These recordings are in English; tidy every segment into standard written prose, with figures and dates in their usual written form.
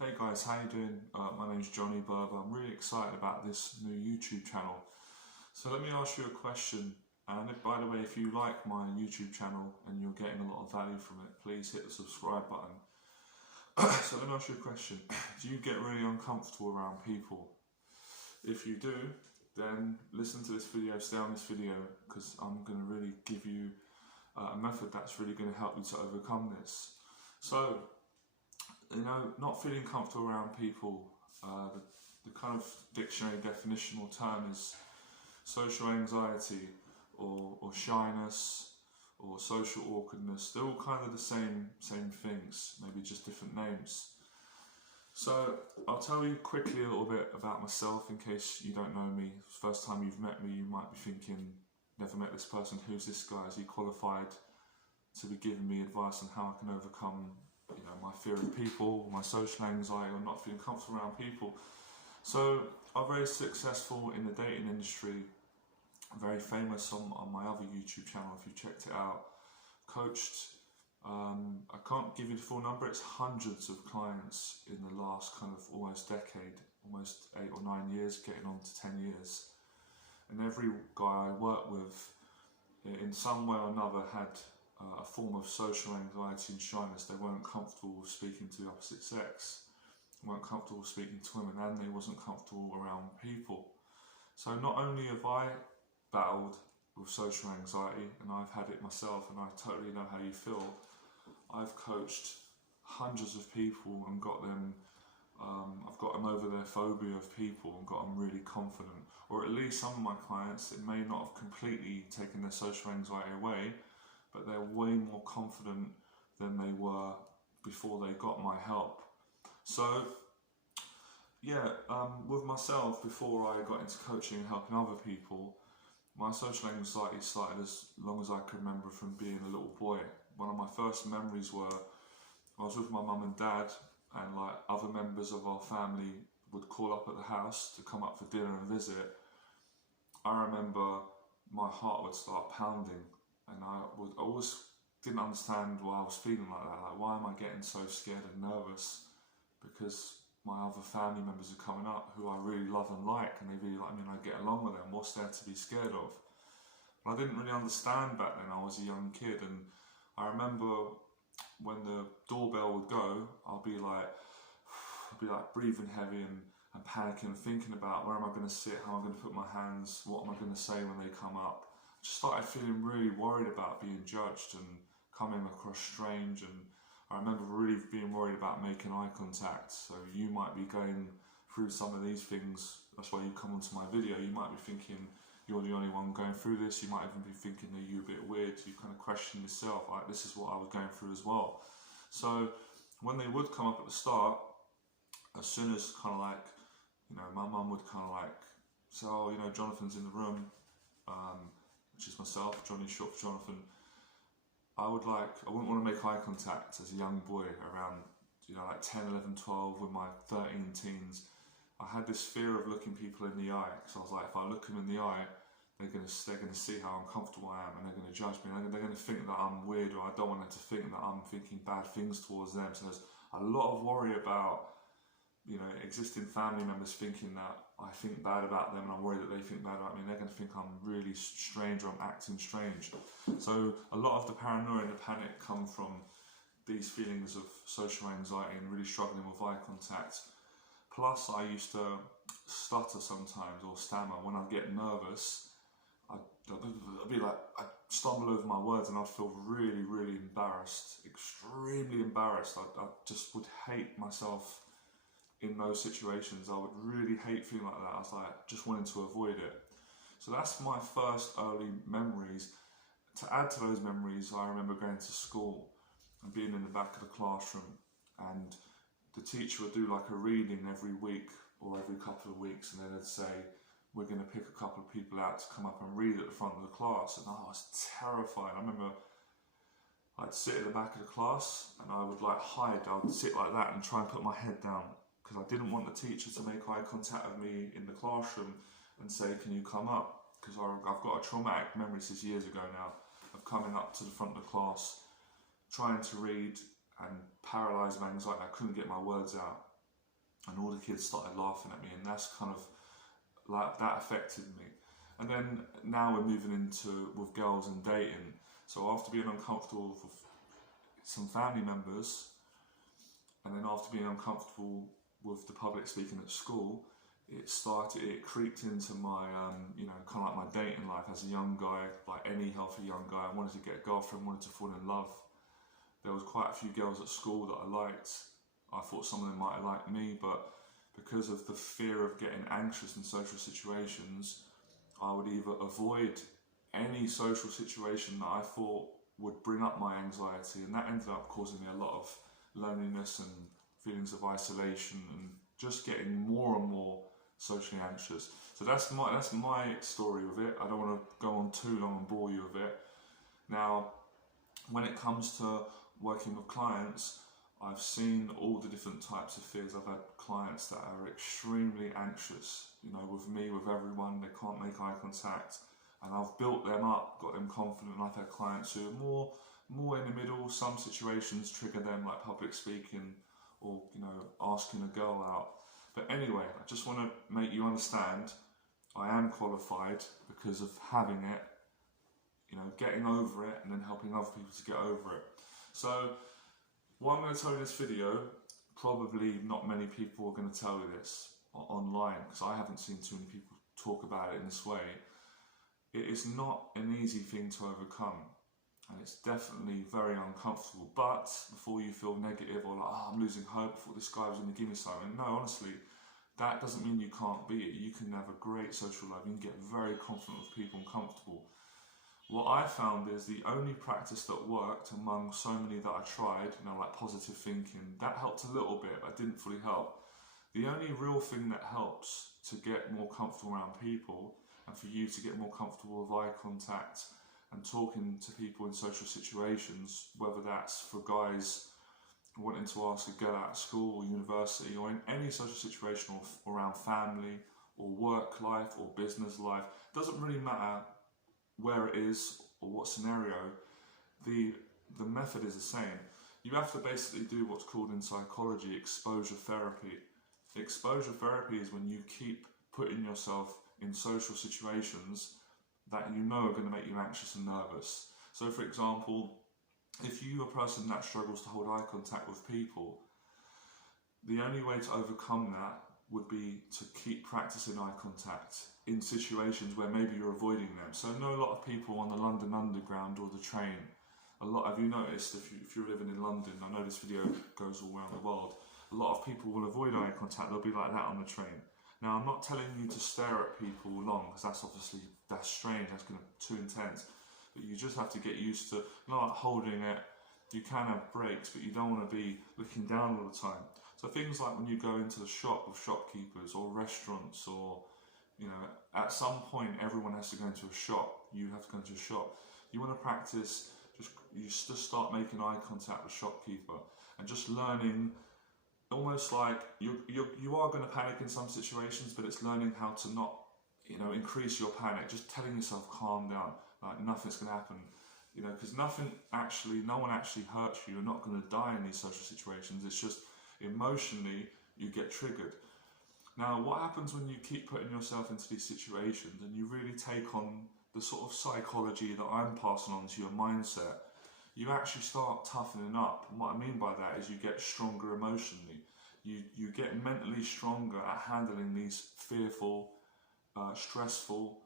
Hey guys, how you doing? My name's Johnny Berba. I'm really excited about this new YouTube channel. So let me ask you a question. And by the way, if you like my YouTube channel and you're getting a lot of value from it, please hit the subscribe button. So let me ask you a question. Do you get really uncomfortable around people? If you do, then listen to this video, stay on this video, because I'm going to really give you a method that's really going to help you to overcome this. So, not feeling comfortable around people, the kind of dictionary definition or term is social anxiety or shyness or social awkwardness. They're all kind of the same things, maybe just different names. So I'll tell you quickly a little bit about myself in case you don't know me. First time you've met me, you might be thinking, never met this person, who's this guy? Is he qualified to be giving me advice on how I can overcome my fear of people, my social anxiety, or not feeling comfortable around people? So I'm very successful in the dating industry, very famous on my other YouTube channel if you checked it out. Coached, I can't give you the full number, it's hundreds of clients in the last kind of almost decade, almost 8 or 9 years, getting on to 10 years. And every guy I work with, in some way or another, had a form of social anxiety and shyness. They weren't comfortable with speaking to the opposite sex, they weren't comfortable speaking to women, and they wasn't comfortable around people. So not only have I battled with social anxiety, and I've had it myself, and I totally know how you feel, I've coached hundreds of people and got them, I've got them over their phobia of people and got them really confident. Or at least some of my clients, it may not have completely taken their social anxiety away, but they're way more confident than they were before they got my help. So with myself, before I got into coaching and helping other people, my social anxiety started as long as I could remember from being a little boy. One of my first memories were I was with my mum and dad, and like other members of our family would call up at the house to come up for dinner and visit. I remember my heart would start pounding, and I always didn't understand why I was feeling like that. Like, why am I getting so scared and nervous? Because my other family members are coming up who I really love and like, and they really like me and I get along with them. What's there to be scared of? But I didn't really understand back then. I was a young kid, and I remember when the doorbell would go, I'd be like breathing heavy and panicking, thinking about where am I going to sit, how am I going to put my hands, what am I going to say when they come up. I just started feeling really worried about being judged and coming across strange, and I remember really being worried about making eye contact. So you might be going through some of these things, that's why you come onto my video. You might be thinking you're the only one going through this. You might even be thinking that you're a bit weird. You kind of question yourself, like, this is what I was going through as well. So when they would come up at the start, as soon as kind of like, my mum would kind of like say, oh, Jonathan's in the room, which is myself, Johnny, short for Jonathan. I wouldn't want to make eye contact as a young boy around, like 10, 11, 12 with my 13 teens. I had this fear of looking people in the eye, because I was like, if I look them in the eye, they're gonna see how uncomfortable I am, and they're gonna judge me. They're gonna think that I'm weird, or I don't want them to think that I'm thinking bad things towards them. So there's a lot of worry about, existing family members thinking that I think bad about them, and I'm worried that they think bad about me, and they're gonna think I'm really strange or I'm acting strange. So a lot of the paranoia and the panic come from these feelings of social anxiety and really struggling with eye contact. Plus, I used to stutter sometimes or stammer. When I'd get nervous, I'd be like, I'd stumble over my words, and I'd feel really, really embarrassed, extremely embarrassed. I just would hate myself in those situations. I would really hate feeling like that. I was like, just wanting to avoid it. So that's my first early memories. To add to those memories, I remember going to school and being in the back of the classroom, and the teacher would do like a reading every week or every couple of weeks, and then they'd say, we're going to pick a couple of people out to come up and read at the front of the class. And I was terrified. I remember I'd sit at the back of the class and I would like hide. I would sit like that and try and put my head down, because I didn't want the teacher to make eye contact with me in the classroom and say, can you come up? Because I've got a traumatic memory since years ago now of coming up to the front of the class, trying to read, and paralysed with anxiety. I couldn't get my words out. and all the kids started laughing at me, and that's kind of like, that affected me. And then now we're moving into with girls and dating. So after being uncomfortable with some family members, and then after being uncomfortable with the public speaking at school, it creeped into my, kind of like my dating life as a young guy, like any healthy young guy. I wanted to get a girlfriend, wanted to fall in love. There was quite a few girls at school that I liked. I thought some of them might have liked me, but because of the fear of getting anxious in social situations, I would either avoid any social situation that I thought would bring up my anxiety, and that ended up causing me a lot of loneliness and feelings of isolation, and just getting more and more socially anxious. So that's my story with it. I don't want to go on too long and bore you with it. Now, when it comes to working with clients, I've seen all the different types of fears. I've had clients that are extremely anxious, with me, with everyone. They can't make eye contact, and I've built them up, got them confident. I've had clients who are more in the middle. Some situations trigger them, like public speaking or asking a girl out. But anyway, I just want to make you understand I am qualified because of having it, getting over it, and then helping other people to get over it. So what I'm going to tell you in this video, probably not many people are going to tell you this online, because I haven't seen too many people talk about it in this way. It is not an easy thing to overcome, and it's definitely very uncomfortable. But before you feel negative or like, I'm losing hope, I thought this guy was going to give me something. No, honestly, that doesn't mean you can't be it. You can have a great social life. You can get very confident with people and comfortable. What I found is the only practice that worked among so many that I tried, like positive thinking, that helped a little bit, but didn't fully help. The only real thing that helps to get more comfortable around people, and for you to get more comfortable with eye contact and talking to people in social situations, whether that's for guys wanting to ask a girl out of school or university, or in any social situation, or around family or work life or business life, doesn't really matter where it is or what scenario, the method is the same. You have to basically do what's called in psychology exposure therapy. Exposure therapy is when you keep putting yourself in social situations that are going to make you anxious and nervous. So for example, if you're a person that struggles to hold eye contact with people, the only way to overcome that would be to keep practicing eye contact in situations where maybe you're avoiding them. So I know a lot of people on the London Underground or the train. Have you noticed, if you're living in London, I know this video goes all around the world, a lot of people will avoid eye contact. They'll be like that on the train. Now, I'm not telling you to stare at people long, because that's strange, that's too intense. But you just have to get used to not holding it. You can have breaks, but you don't want to be looking down all the time. So things like when you go into the shop with shopkeepers or restaurants, or at some point everyone has to go into a shop. You have to go into a shop. You want to practice, just start making eye contact with the shopkeeper and just learning. Almost like you are going to panic in some situations, but it's learning how to not increase your panic. Just telling yourself calm down, like nothing's going to happen. Because no one actually hurts you. You're not going to die in these social situations. It's just emotionally you get triggered. Now, what happens when you keep putting yourself into these situations and you really take on the sort of psychology that I'm passing on to your mindset? You actually start toughening up. And what I mean by that is you get stronger emotionally. You get mentally stronger at handling these fearful, stressful,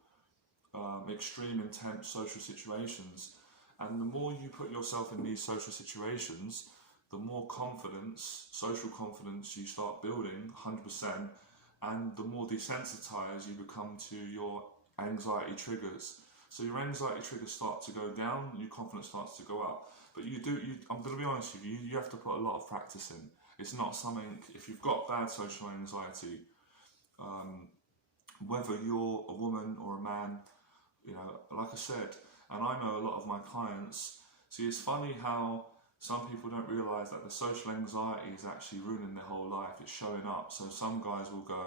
extreme, intense social situations. And the more you put yourself in these social situations, the more social confidence you start building, 100%, and the more desensitized you become to your anxiety triggers. So your anxiety triggers start to go down, your confidence starts to go up. But I'm going to be honest with you, you have to put a lot of practice in. It's not something, if you've got bad social anxiety, whether you're a woman or a man, like I said, and I know a lot of my clients, see, it's funny how some people don't realise that the social anxiety is actually ruining their whole life. It's showing up. So some guys will go,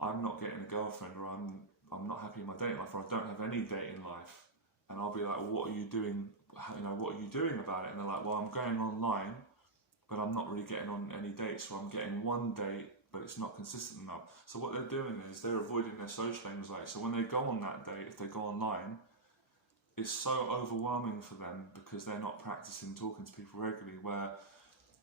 I'm not getting a girlfriend, or I'm not happy in my dating life, or I don't have any dating life. And I'll be like, well, what are you doing? What are you doing about it? And they're like, well, I'm going online, but I'm not really getting on any dates. So I'm getting one date but it's not consistent enough. So what they're doing is they're avoiding their social anxiety. So when they go on that date, if they go online, it's so overwhelming for them because they're not practicing talking to people regularly. Where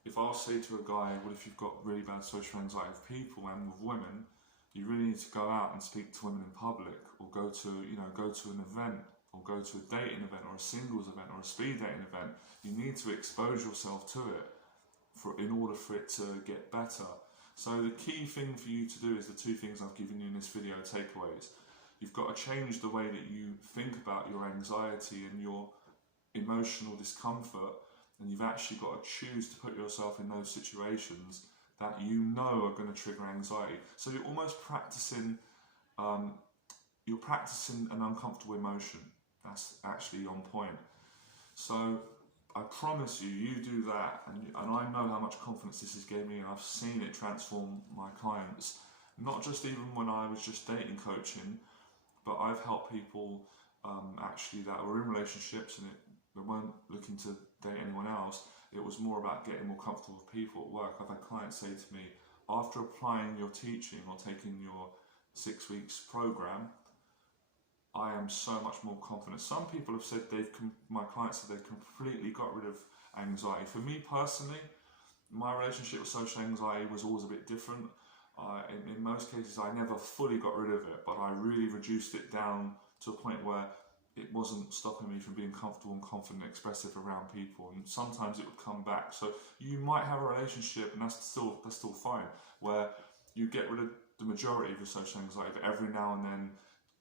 if I'll say to a guy, well, if you've got really bad social anxiety with people and with women, you really need to go out and speak to women in public, or go to an event, or go to a dating event, or a singles event, or a speed dating event. You need to expose yourself to it in order for it to get better. So the key thing for you to do is the two things I've given you in this video, takeaways. You've got to change the way that you think about your anxiety and your emotional discomfort, and you've actually got to choose to put yourself in those situations that you know are going to trigger anxiety. So you're almost practicing, an uncomfortable emotion. That's actually on point. So I promise you, you do that, and I know how much confidence this has given me, and I've seen it transform my clients. Not just even when I was just dating coaching, but I've helped people actually that were in relationships and they weren't looking to date anyone else. It was more about getting more comfortable with people at work. I've had clients say to me, after applying your teaching or taking your 6 weeks program, I am so much more confident. Some people have said my clients said they've completely got rid of anxiety. For me personally, my relationship with social anxiety was always a bit different. In most cases, I never fully got rid of it, but I really reduced it down to a point where it wasn't stopping me from being comfortable and confident and expressive around people. And sometimes it would come back. So you might have a relationship, and that's still fine, where you get rid of the majority of your social anxiety, but every now and then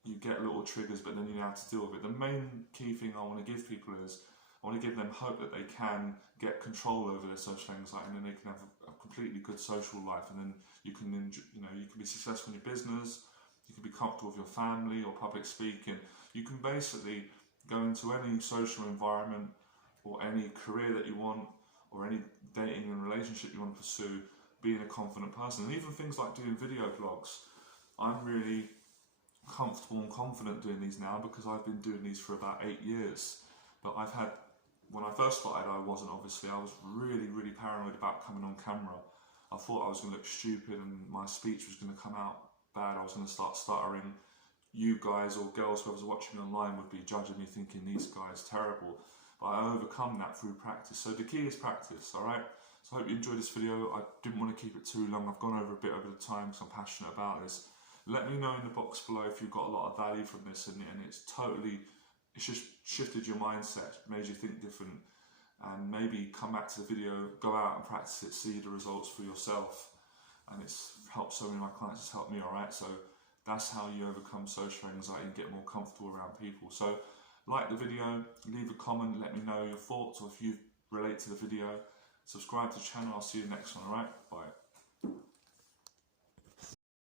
you get little triggers, but then you know how to deal with it. The main key thing I want to give people is I want to give them hope that they can get control over their social anxiety, and then they can have a completely good social life, and then you can be successful in your business, you can be comfortable with your family or public speaking. You can basically go into any social environment or any career that you want, or any dating and relationship you want to pursue, being a confident person. And even things like doing video blogs. I'm really comfortable and confident doing these now because I've been doing these for about 8 years. But when I first started, I wasn't, obviously. I was really, really paranoid about coming on camera. I thought I was going to look stupid and my speech was going to come out bad. I was going to start stuttering. You guys or girls who was watching me online would be judging me, thinking these guys terrible. But I overcome that through practice. So the key is practice, alright? So I hope you enjoyed this video. I didn't want to keep it too long. I've gone over a bit over the time because I'm passionate about this. Let me know in the box below if you've got a lot of value from this, and it's just shifted your mindset, made you think different, and maybe come back to the video, go out and practice it, see the results for yourself. And it's helped so many of my clients, it's helped me, alright? So that's how you overcome social anxiety and get more comfortable around people. So like the video, leave a comment, let me know your thoughts, or if you relate to the video, subscribe to the channel. I'll see you next one, alright? Bye.